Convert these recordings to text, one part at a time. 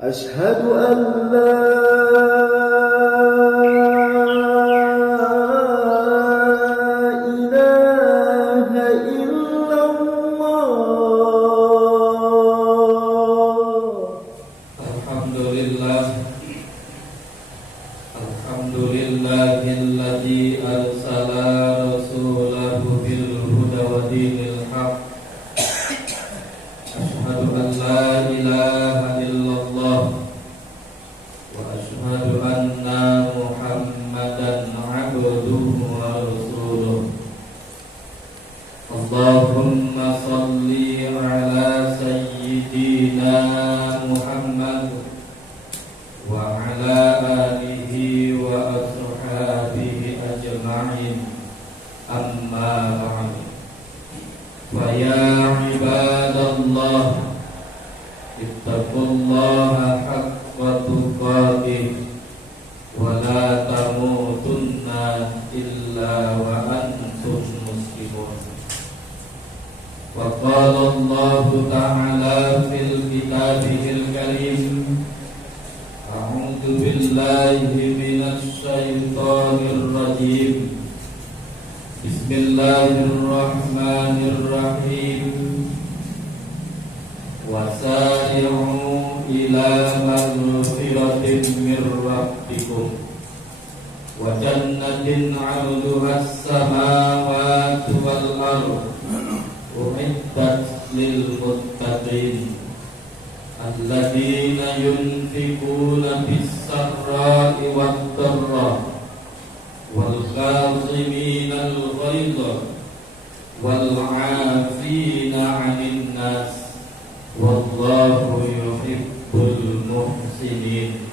أشهد أن لا إله إلا الله. Alhamdulillahilladzi arsala rasulahu bil huda wa dinil haq. Asyhadu an la ilaha illallah wa asyhadu anna Muhammadan abduhu wa rasuluh. Allahumma shalli ala sayyidina Muhammad wa ala alihi wa ashabihi ajma'in. Amma ba'd. Wa ya ibadallah, ittaqullaha haqqa tuqatih wa la tamutunna illa wa antum muslimun. Wa qala Allah ta'ala fil kitabihil karim, a'udzu billahi minasy syaithanir rajim. Bismillahirrahmanirrahim. Wasari'u ila maghfiratin mir rabbikum wa jannatin 'arduha as-samawati wal ardu u'iddat lil muttaqin alladzina yunfiquna bis-sarra'i wad-dharra'i wal kaazimina al-ghaidha wal 'afina 'anil nas wallahu yuhibbul muhsinin.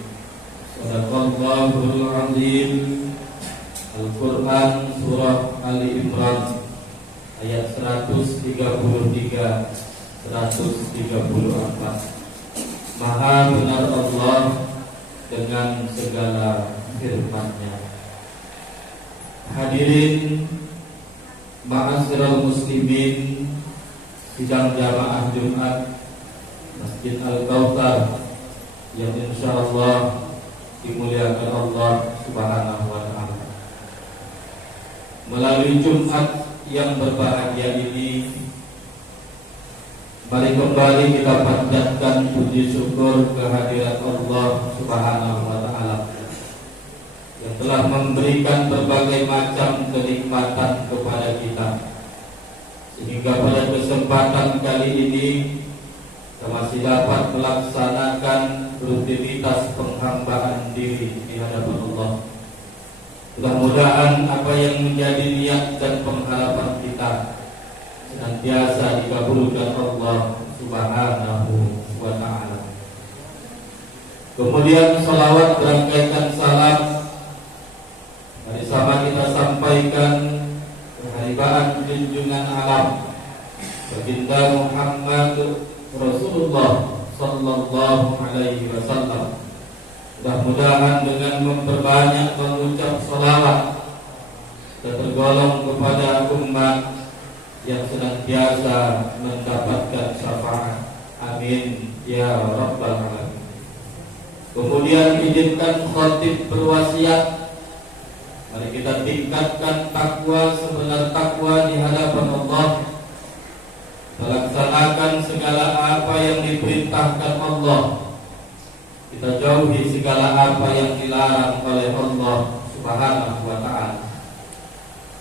Shadaqallahul 'azim. Al-Quran surah Ali Imran ayat 133 134. Maha benar Allah dengan segala firman-Nya. Hadirin ma'asyiral muslimin, sidang jamaah Jumat Masjid Al-Kautsar yang insyaallah dimuliakan Allah Subhanahu wa ta'ala. Melalui Jumat yang berbahagia ini, mari kembali kita panjatkan puji syukur kehadirat Allah Subhanahu wa ta'ala yang telah memberikan berbagai macam kenikmatan kepada kita, sehingga pada kesempatan kali ini kita masih dapat melaksanakan rutinitas penghambaan diri di hadapan Allah. Mudah-mudahan apa yang menjadi niat dan pengharapan kita senantiasa dikabulkan Allah Subhanahu wa ta'ala. Kemudian salawat berangkaikan salam mari sama kita sampaikan keharibaan junjungan alam baginda Muhammad Rasulullah sallallahu alaihi wasallam. Mudah-mudahan dengan memperbanyak mengucap salawat kita tergolong kepada umat yang senantiasa mendapatkan syafaat. Amin ya rabbal alamin. Kemudian izinkan khatib berwasiat, mari kita tingkatkan takwa sebenar takwa di hadapan Allah, melaksanakan segala apa yang diperintahkan Allah, kita jauhi segala apa yang dilarang oleh Allah Subhanahu wa ta'ala.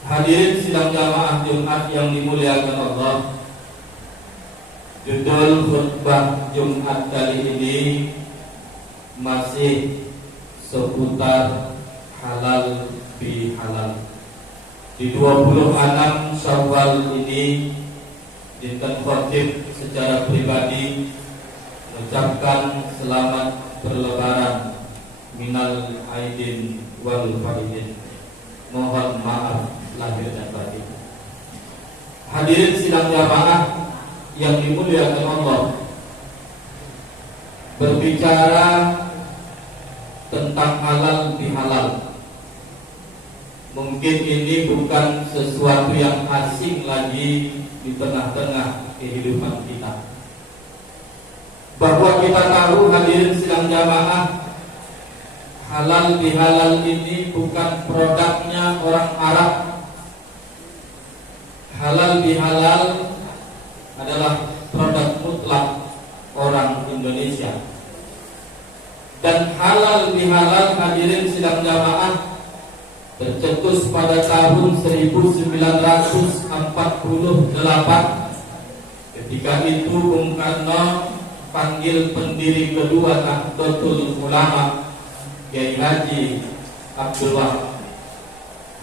Hadirin sidang jamaah Jumat yang dimuliakan Allah, judul khutbah Jumat kali ini masih seputar halal bihalal. Di 26 Syawal ini dinten khatib secara pribadi mengucapkan selamat berlebaran minal aidin wal faidin. Mohon maaf lahir dan batin. Hadirin sidang jamaah yang dimuliakan Allah, berbicara tentang halal bihalal, mungkin ini bukan sesuatu yang asing lagi di tengah-tengah kehidupan kita. Bahwa kita tahu hadirin sidang jamaah, halal bihalal ini bukan produknya orang Arab. Halal bihalal adalah produk mutlak orang Indonesia. Dan halal bihalal, hadirin sidang jamaah, tercetus pada tahun 1948. Ketika itu Bung Karno panggil pendiri kedua Nahdlatul Ulama, Kiai Haji Abdul Wahab.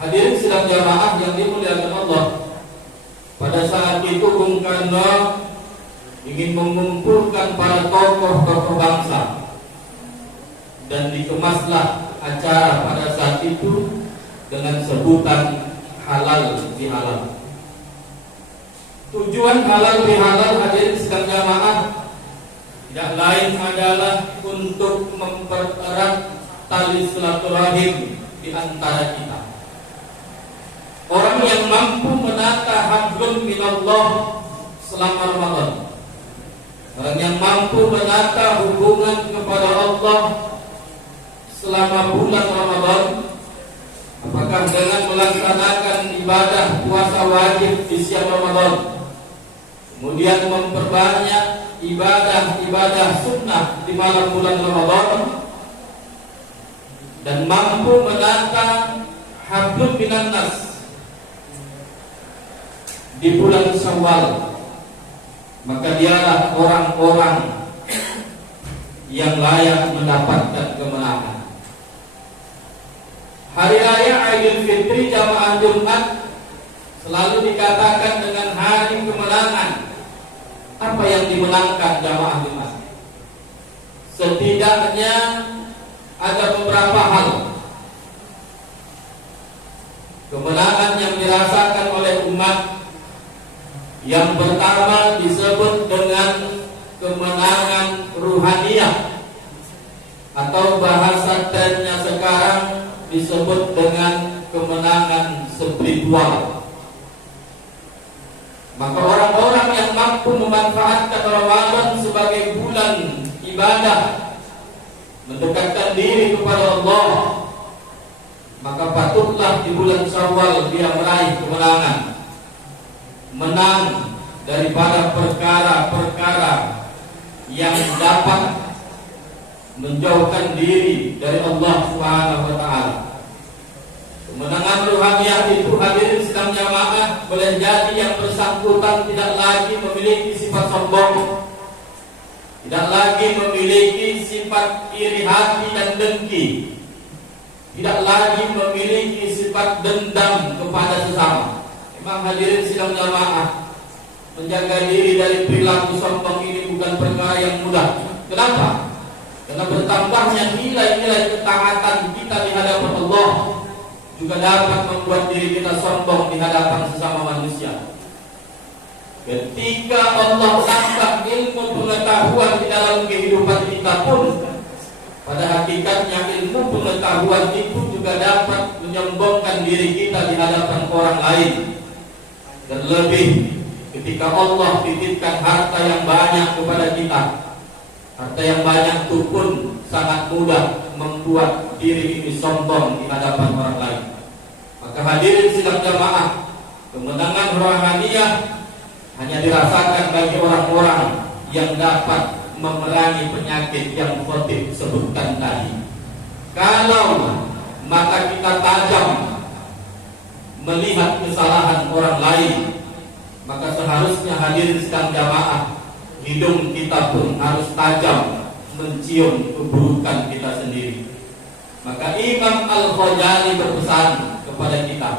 Hadirin sidang jamaah yang dimuliakan Allah, pada saat itu Bung Karno ingin mengumpulkan para tokoh-tokoh bangsa, dan dikemaslah acara pada saat itu dengan sebutan halal bihalal. Tujuan halal bihalal, hadirin sidang jamaah, tidak lain adalah untuk mempererat tali silaturahim di antara kita. Orang yang mampu menata hablum minallah selama Ramadan, orang yang mampu menata hubungan kepada Allah selama bulan Ramadan, apakah dengan melaksanakan ibadah puasa wajib di siang Ramadan, kemudian memperbanyak ibadah-ibadah sunnah di malam bulan Ramadan, dan mampu menata hablum minan nas di bulan Syawal, maka dialah orang-orang yang layak mendapatkan kemenangan. Hari Raya Idul Fitri jamaah Jumat selalu dikatakan dengan hari kemenangan. Apa yang dimenangkan jamaah Jumat? Setidaknya ada beberapa hal. Kemenangan yang dirasakan oleh umat, yang pertama disebut dengan kemenangan ruhaniyah, atau bahasa trennya sekarang disebut dengan kemenangan spiritual. Maka orang-orang yang mampu memanfaatkan Ramadan sebagai bulan ibadah, mendekatkan diri kepada Allah, maka patutlah di bulan Syawal dia meraih kemenangan, menang daripada perkara-perkara yang dapat menjauhkan diri dari Allah Subhanahu wa taala. Kemenangan ruhaniyah itu, hadirin sidang jamaah, boleh jadi yang bersangkutan tidak lagi memiliki sifat sombong, tidak lagi memiliki sifat iri hati dan dengki, tidak lagi memiliki sifat dendam kepada sesama. Memang hadirin sidang jamaah, menjaga diri dari perilaku sombong ini bukan perkara yang mudah. Kenapa? Karena bertambahnya nilai-nilai ketaatan kita di hadapan Allah juga dapat membuat diri kita sombong di hadapan sesama manusia. Ketika Allah tambah ilmu pengetahuan di dalam kehidupan kita pun, pada hakikatnya ilmu pengetahuan itu juga dapat menyombongkan diri kita di hadapan orang lain. Terlebih ketika Allah titipkan harta yang banyak kepada kita, harta yang banyak itu pun sangat mudah membuat diri ini sombong di hadapan orang lain. Maka hadirin sidang jamaah, kemenangan rohaniyah hanya dirasakan bagi orang-orang yang dapat memerangi penyakit yang khotib sebutkan tadi. Kalau mata kita tajam melihat kesalahan orang lain, maka seharusnya hadirin sidang jamaah, hidung kita pun harus tajam mencium keburukan kita sendiri. Maka Imam Al-Ghazali berpesan kepada kita,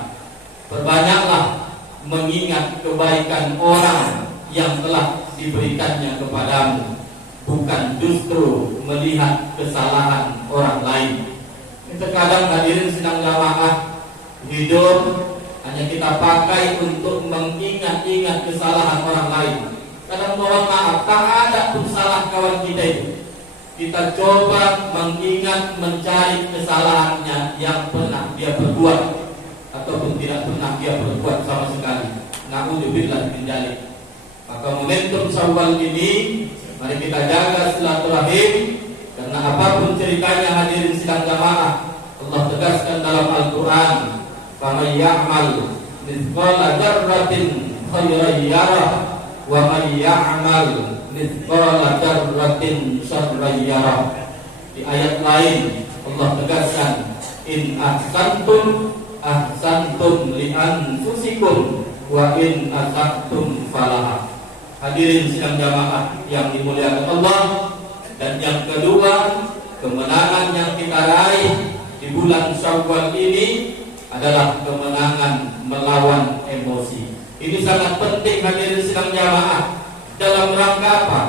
perbanyaklah mengingat kebaikan orang yang telah diberikannya kepadamu, bukan justru melihat kesalahan orang lain. Terkadang hadirin sidang jamaah, hidup hanya kita pakai untuk mengingat-ingat kesalahan orang lain. Kadang mohon maaf, tak ada pun salah kawan kita itu. Kita coba mengingat, mencari kesalahannya yang pernah dia perbuat ataupun tidak pernah dia perbuat sama sekali. Na'udzubillah min dzalik. Maka momentum Syawal ini, mari kita jaga silaturahim, karena Karena apapun ceritanya hadirin sidang jamaah, Allah tegaskan dalam Al-Quran, "Faman ya'mal mithqala dzarratin khairan yarah, wa man ya'mal mithqala dzarratin syarran yarah." Di ayat lain Allah tegaskan, "In ahsantum ahsantum li anfusikum wa in asa'tum falaha." Hadirin sidang jamaah yang dimuliakan Allah, dan yang kedua, kemenangan yang kita raih di bulan Syawal ini adalah kemenangan melawan emosi. Ini sangat penting hadirin sidang jamaah. Dalam rangka apa?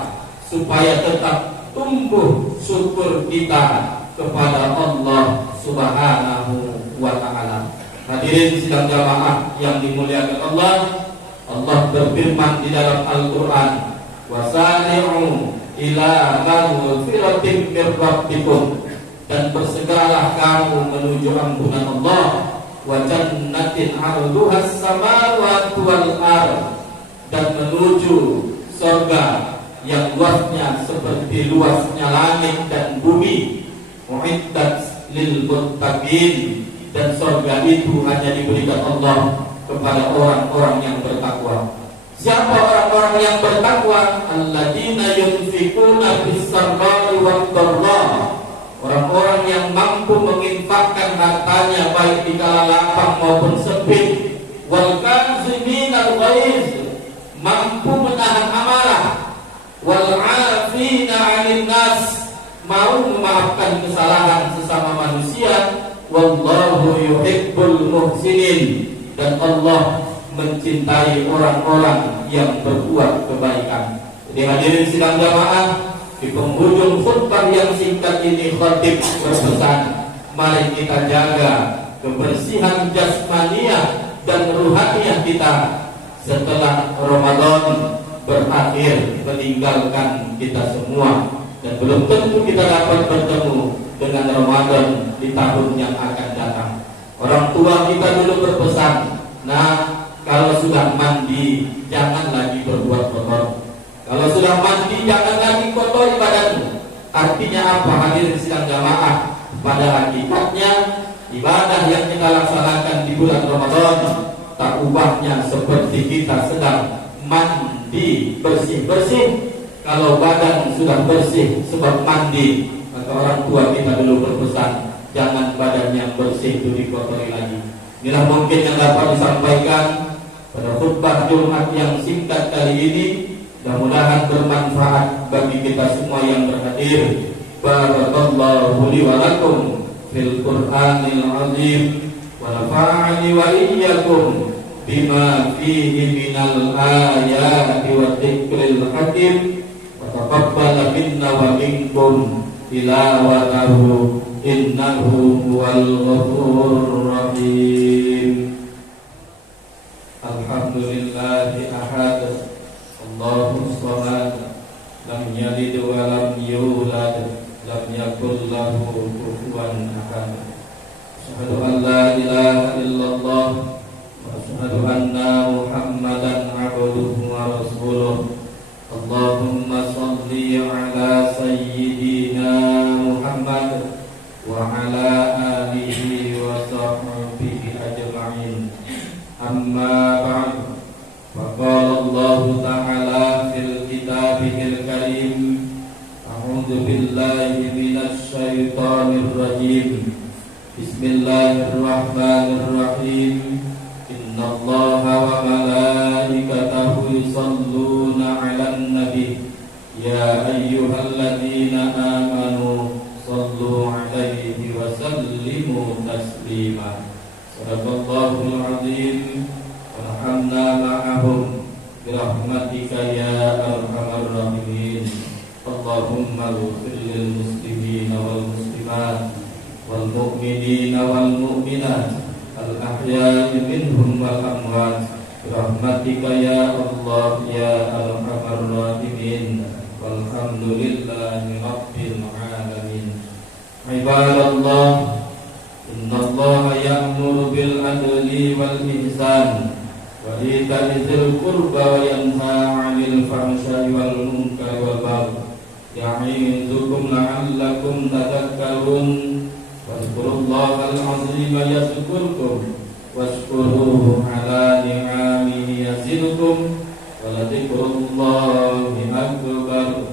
Supaya tetap tumbuh syukur kita kepada Allah Subhanahu wa ta'ala. Hadirin sidang jamaah yang dimuliakan Allah, Allah berfirman di dalam Al-Quran, "Wasari'u ila maghfiratin mir rabbikum," dan bersegeralah kamu menuju ampunan Allah, "wa jannatin 'arduhas samawati wal ard," dan menuju surga yang luasnya seperti luasnya langit dan bumi, "uiddat lil muttaqin," dan surga itu hanya diberikan Allah kepada orang-orang yang bertakwa. Siapa orang-orang yang bertakwa? Alladzina yunfikuna fis-sarra'i wad-dharra, orang-orang yang mampu menginfakkan hartanya baik di kala lapang maupun sempit. Wal kaziminal ghaiz, mampu menahan amarah. Wal 'afina 'anil nas, mau memaafkan kesalahan sesama manusia. Wallahu yuhibbul muhsinin, dan Allah mencintai orang-orang yang berbuat kebaikan. Jadi hadirin sidang jamaah, di penghujung khutbah yang singkat ini khatib berpesan, mari kita jaga kebersihan jasmaniah dan ruhaniah kita setelah Ramadan berakhir meninggalkan kita semua, dan belum tentu kita dapat bertemu dengan Ramadan di tahun yang akan datang. Orang tua kita dulu berpesan, "Nah, kalau sudah mandi jangan lagi berbuat kotor. Kalau sudah mandi jangan lagi kotori badanmu." Artinya apa hadirin sidang jamaah? Pada hakikatnya ibadah yang kita laksanakan di bulan Ramadan tak ubahnya seperti kita sedang mandi bersih-bersih. Kalau badan sudah bersih sebab mandi, maka orang tua kita dulu berpesan, jangan badan yang bersih itu dikotori lagi. Inilah mungkin yang dapat disampaikan pada khutbah Jumat yang singkat kali ini. Mudah-mudahan bermanfaat bagi kita semua yang berhadir. Barakallahu li wa lakum fil Qur'anil azim, wa nafa'ani wa iyyakum bima fihi minal ayati wa dzikril hakim, wa taqabbal minna wa minkum tilawatahu innahu huwal ghafurur rahim. Alhamdulillahi ahad, Allahus samad, lam yalid wa lam yulad, lam yakul lahu kufuwan ahad. Asyhadu an la ilaha illallah wa asyhadu anna Muhammadan abduhu wa rasuluh. Allahumma salli ala sayyidina Muhammad wa ala alihi wa sahbihi ajma'in. Amma ba'd. Faqala Allah ta'ala fil kitabihil karim, a'udzu billahi minasy syaithanir rajim. Bismillahirrahmanirrahim. Innallaha wa malaikatahu yusholluna 'alan nabi, ya ayyuhalladzina amanu shallu 'alaihi wa sallimu taslima. Sadaqallahul 'azim. Warhamna ma'ahum birahmatika ya arhamar rahimin. Allahumma ighfir lil muslimina wal muslimat wal mu'minina wal mu'minat al ahya'i minhum wal amwat birahmatika ya Allah ya arhamar rahimin. Walhamdulillahi rabbil alamin. Ibadallah, innallaha ya'muru bil adli wal ihsan wa ita'i dzil qurba wa yanha 'anil fahsya'i wal munkari wal baghi ya'izukum la'allakum tafakkarun wazkurullahal azim yazkurkum washkuruhu ala ni'amihi yazidkum wa la dzikrullahi akbar.